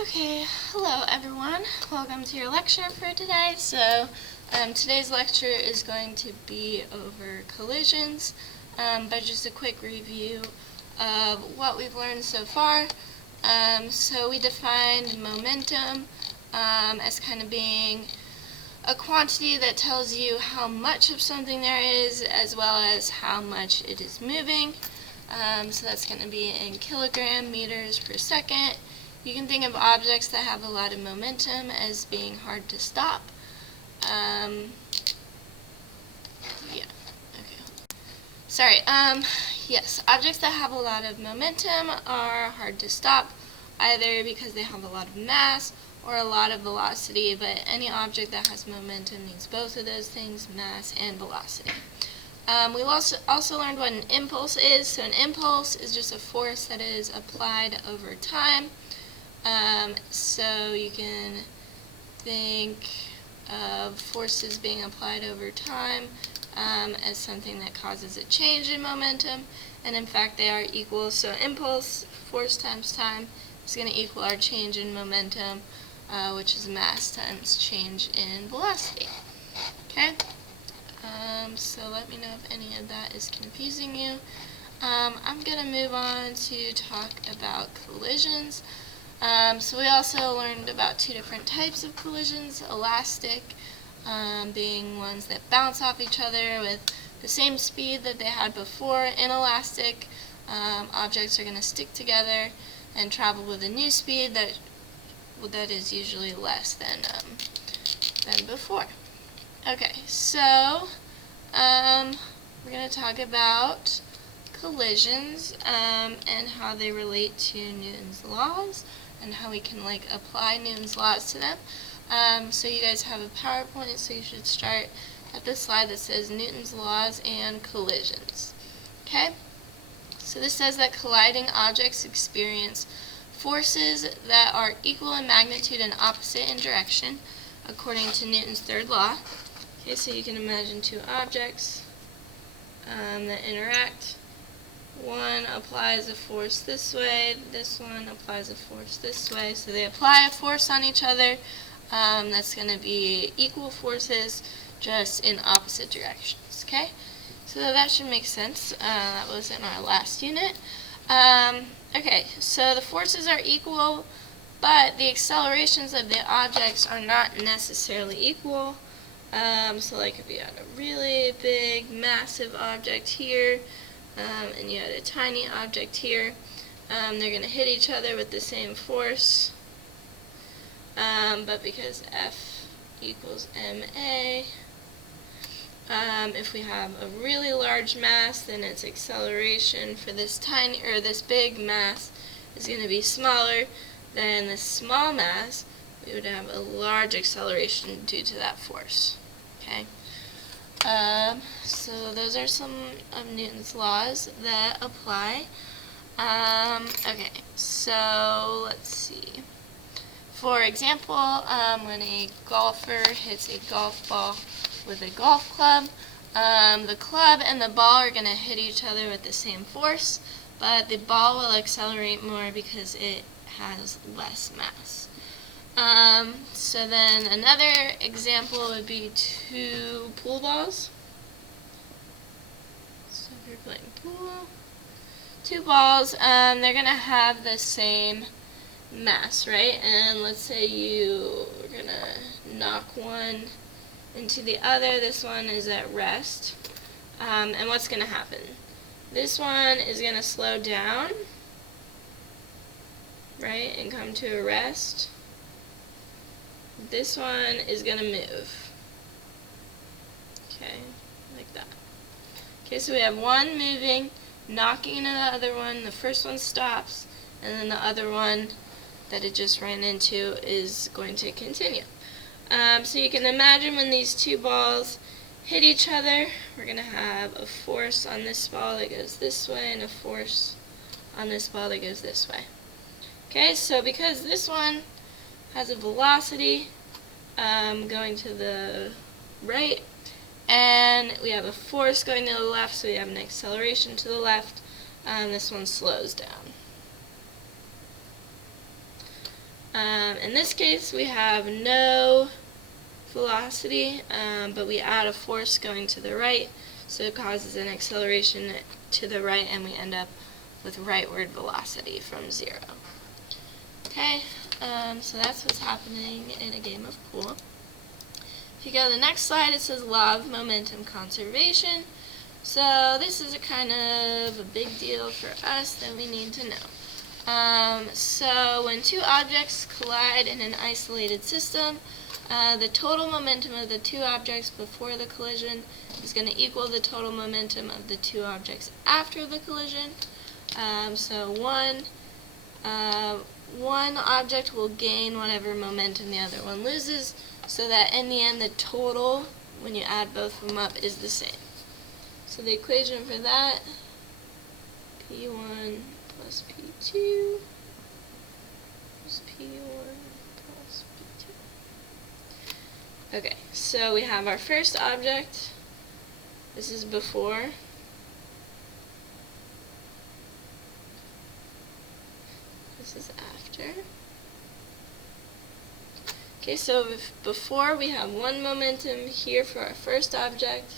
Okay, hello everyone. Welcome to your lecture for today. So today's lecture is going to be over collisions, but just a quick review of what we've learned so far. So we defined momentum as kind of being a quantity that tells you how much of something there is as well as how much it is moving. So that's going to be in kilogram meters per second. You can think of objects that have a lot of momentum as being hard to stop. Yes, objects that have a lot of momentum are hard to stop, either because they have a lot of mass or a lot of velocity, but any object that has momentum needs both of those things, mass and velocity. We also learned what an impulse is. So an impulse is just a force that is applied over time. So you can think of forces being applied over time as something that causes a change in momentum, and in fact they are equal. So impulse, force times time, is going to equal our change in momentum, which is mass times change in velocity. Okay? So let me know if any of that is confusing you. I'm going to move on to talk about collisions. So we also learned about two different types of collisions. Elastic being ones that bounce off each other with the same speed that they had before. Inelastic objects are going to stick together and travel with a new speed that is usually less than before. Okay, so we're going to talk about collisions and how they relate to Newton's laws and how we can apply Newton's laws to them. So you guys have a PowerPoint, so you should start at the slide that says Newton's laws and collisions. Okay? So this says that colliding objects experience forces that are equal in magnitude and opposite in direction, according to Newton's third law. Okay, so you can imagine two objects that interact. One applies a force this way, this one applies a force this way. So they apply a force on each other that's going to be equal forces, just in opposite directions. Okay? So that should make sense. That was in our last unit. Okay, so the forces are equal, but the accelerations of the objects are not necessarily equal. So if you had a really big, massive object here, and you had a tiny object here, they're going to hit each other with the same force, but because F equals ma, if we have a really large mass, then its acceleration for this big mass is going to be smaller than this small mass. We would have a large acceleration due to that force. Okay? So those are some of Newton's laws that apply. Okay, so let's see. For example, when a golfer hits a golf ball with a golf club, the club and the ball are going to hit each other with the same force, but the ball will accelerate more because it has less mass. So then another example would be two pool balls. So if you're playing pool, two balls, they're going to have the same mass, right? And let's say you're going to knock one into the other. This one is at rest. And what's going to happen? This one is going to slow down, right, and come to a rest. This one is going to move. Okay, like that. Okay, so we have one moving, knocking into the other one. The first one stops, and then the other one that it just ran into is going to continue. So you can imagine when these two balls hit each other, we're going to have a force on this ball that goes this way and a force on this ball that goes this way. Okay, so because this one has a velocity going to the right, and we have a force going to the left, so we have an acceleration to the left, this one slows down. In this case, we have no velocity, but we add a force going to the right, so it causes an acceleration to the right, and we end up with rightward velocity from 0. Okay, so that's what's happening in a game of pool. If you go to the next slide, it says law of momentum conservation. So this is a kind of a big deal for us that we need to know. So when two objects collide in an isolated system, the total momentum of the two objects before the collision is going to equal the total momentum of the two objects after the collision. So one object will gain whatever momentum the other one loses, so that in the end the total, when you add both of them up, is the same. So the equation for that, P1 plus P2 is P1 plus P2. Okay, so we have our first object. This is before. This is after. Okay, so before we have one momentum here for our first object,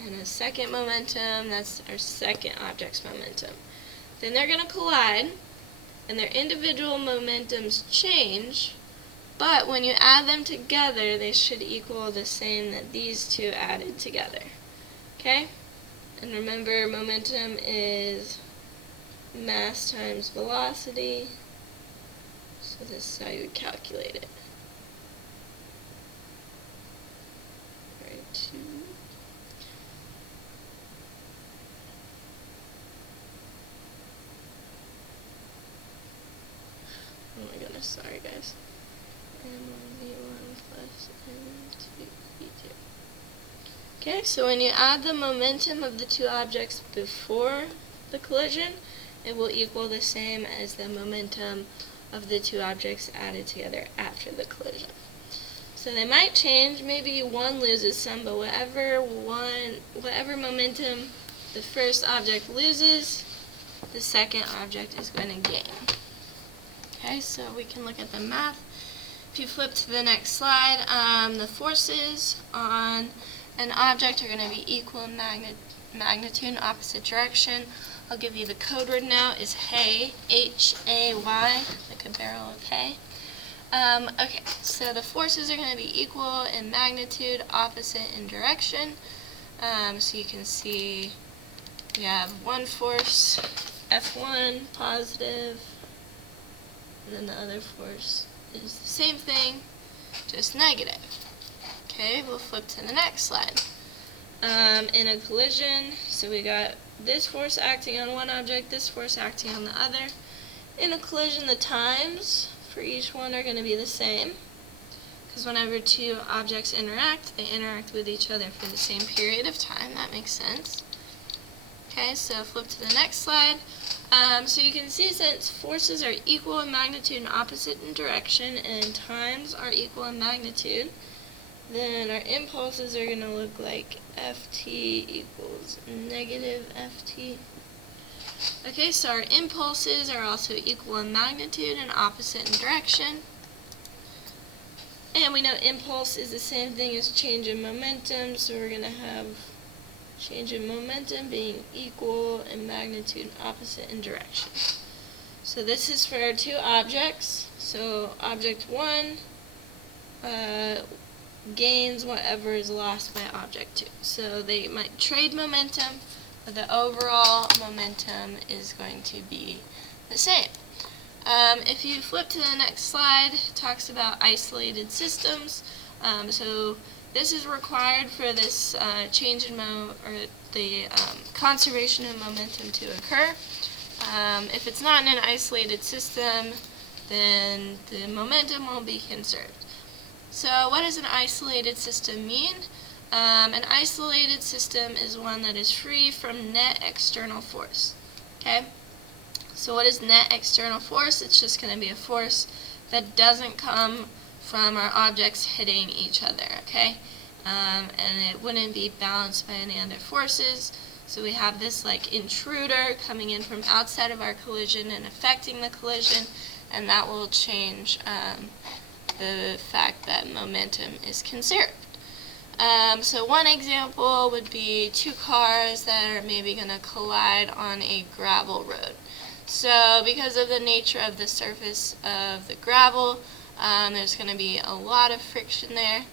and a second momentum, that's our second object's momentum. Then they're going to collide, and their individual momentums change, but when you add them together, they should equal the same that these two added together. Okay? And remember, momentum is mass times velocity, so this is how you would calculate it. Oh my goodness, sorry guys. M1v1 plus M2v2. Okay, so when you add the momentum of the two objects before the collision, it will equal the same as the momentum of the two objects added together after the collision. So they might change, maybe one loses some, but whatever momentum the first object loses, the second object is going to gain. Okay, so we can look at the math. If you flip to the next slide, the forces on an object are going to be equal in magnitude in opposite direction. I'll give you the code word now, is hay, H-A-Y, like a barrel of hay. Okay, so the forces are going to be equal in magnitude, opposite in direction. So you can see we have one force, F1, positive, and then the other force is the same thing, just negative. Okay, we'll flip to the next slide. In a collision, so we got this force acting on one object, this force acting on the other. In a collision, the times for each one are going to be the same, because whenever two objects interact, they interact with each other for the same period of time. That makes sense. Okay, so flip to the next slide. So you can see, since forces are equal in magnitude and opposite in direction, and times are equal in magnitude, then our impulses are going to look like Ft equals negative Ft. Okay, so our impulses are also equal in magnitude and opposite in direction. And we know impulse is the same thing as change in momentum, so we're going to have change in momentum being equal in magnitude and opposite in direction. So this is for our two objects. So object 1 gains whatever is lost by object 2. So they might trade momentum, but the overall momentum is going to be the same. If you flip to the next slide, it talks about isolated systems. So this is required for this change in the conservation of momentum to occur. If it's not in an isolated system, then the momentum won't be conserved. So what does an isolated system mean? An isolated system is one that is free from net external force. Okay? So what is net external force? It's just going to be a force that doesn't come from our objects hitting each other. Okay? And it wouldn't be balanced by any other forces. So we have this like intruder coming in from outside of our collision and affecting the collision. and that will change the fact that momentum is conserved. So one example would be two cars that are maybe going to collide on a gravel road. So because of the nature of the surface of the gravel, there's going to be a lot of friction there.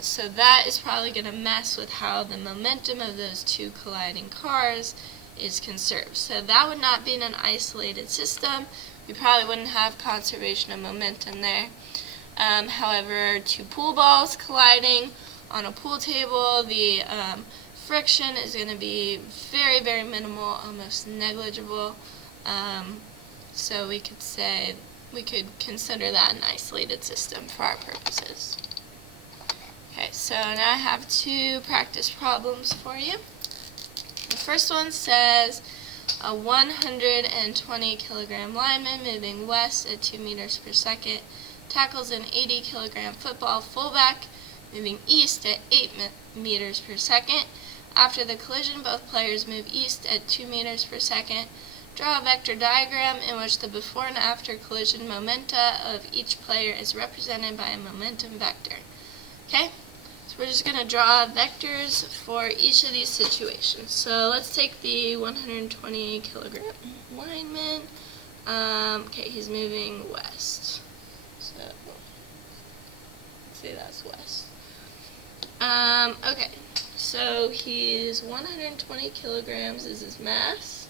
So that is probably going to mess with how the momentum of those two colliding cars is conserved. So that would not be in an isolated system. We probably wouldn't have conservation of momentum there. However, two pool balls colliding on a pool table, the friction is going to be very, very minimal, almost negligible. So we could consider that an isolated system for our purposes. Okay, so now I have two practice problems for you. The first one says a 120 kilogram lineman moving west at 2 meters per second tackles an 80 kilogram football fullback moving east at 8 meters per second. After the collision, both players move east at 2 meters per second. Draw a vector diagram in which the before and after collision momenta of each player is represented by a momentum vector. Okay, so we're just going to draw vectors for each of these situations. So let's take the 120 kilogram lineman. Okay, he's moving west. So let's say that's west. Okay, so he's 120 kilograms is his mass,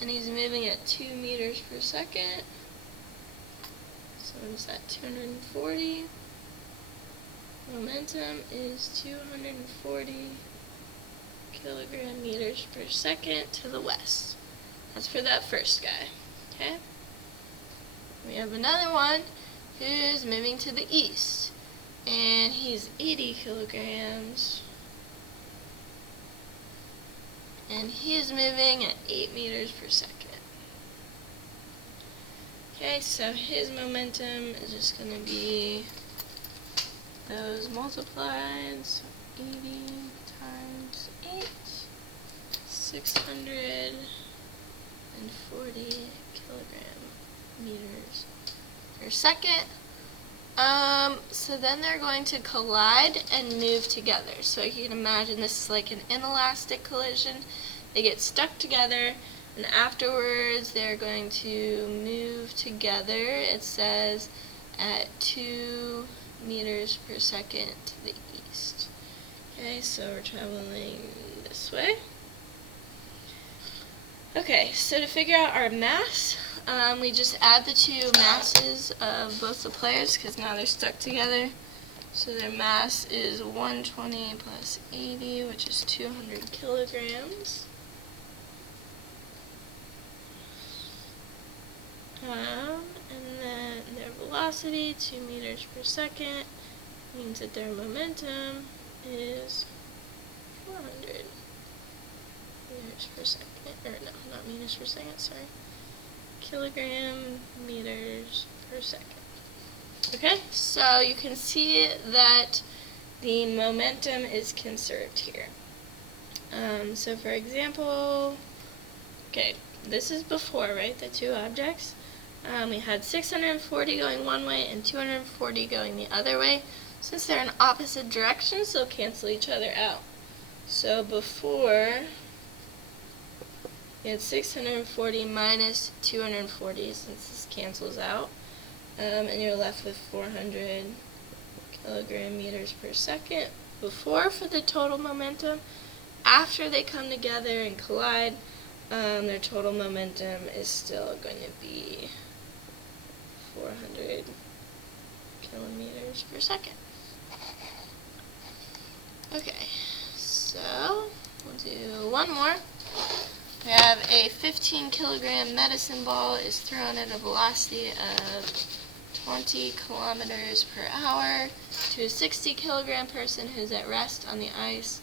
and he's moving at 2 meters per second. So is that 240? Momentum is 240 kilogram meters per second to the west. That's for that first guy. Okay. We have another one who's moving to the east, and he's 80 kilograms, and he is moving at 8 meters per second. Okay, so his momentum is just going to be those multiplied, so 80 times 8, 640 kilogram meters per second. So then they're going to collide and move together. So you can imagine this is like an inelastic collision. They get stuck together, and afterwards they're going to move together. It says at 2 meters per second to the east. Okay, so we're traveling this way. Okay, so to figure out our mass, we just add the two masses of both the players because now they're stuck together. So their mass is 120 plus 80, which is 200 kilograms. And then their velocity, 2 meters per second, means that their momentum is 400 meters per second, or no, not meters per second, sorry, kilogram meters per second. Okay, so you can see that the momentum is conserved here. So for example, okay, this is before, right, the two objects. We had 640 going one way and 240 going the other way. Since they're in opposite directions, they'll cancel each other out. So before, you had 640 minus 240, since this cancels out, and you're left with 400 kilogram meters per second before for the total momentum. After they come together and collide, their total momentum is still going to be 400 kilometers per second. Okay, so we'll do one more. We have a 15 kilogram medicine ball is thrown at a velocity of 20 kilometers per hour to a 60 kilogram person who's at rest on the ice.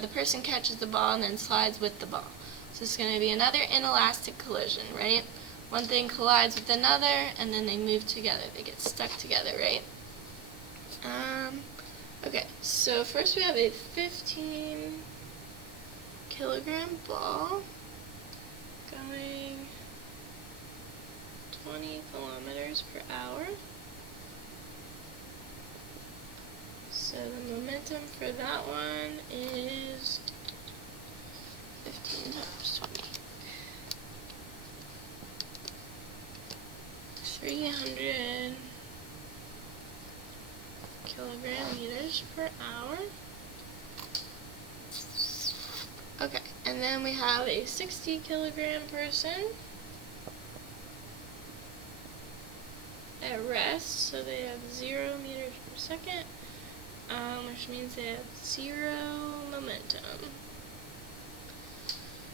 The person catches the ball and then slides with the ball. So it's going to be another inelastic collision, right? One thing collides with another, and then they move together. They get stuck together, right? Okay, so first we have a 15 kilogram ball going 20 kilometers per hour. So the momentum for that one is 15 times 20. 300 kilogram meters per hour. Okay, and then we have a 60 kilogram person at rest, so they have 0 meters per second, which means they have 0 momentum.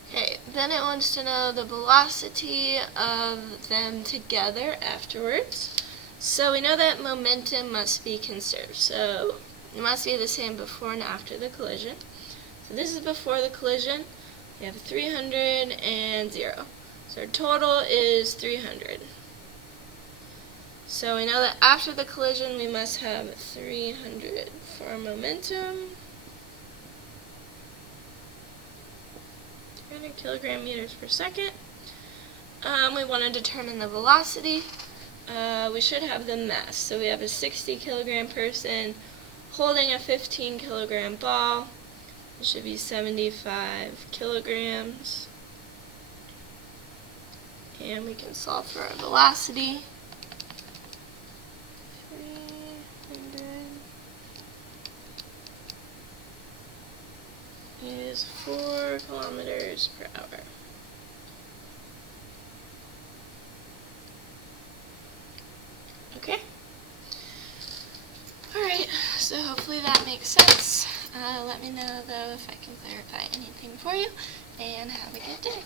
Okay, then it wants to know the velocity of them together afterwards. So we know that momentum must be conserved. So it must be the same before and after the collision. So this is before the collision. We have 300 and 0. So our total is 300. So we know that after the collision we must have 300 for our momentum. 300 kilogram meters per second. We want to determine the velocity. We should have the mass. So we have a 60 kilogram person holding a 15 kilogram ball. It should be 75 kilograms. And we can solve for our velocity. 300 is 4 kilometers per hour. Okay. Alright, so hopefully that makes sense. Let me know though if I can clarify anything for you, and have a good day.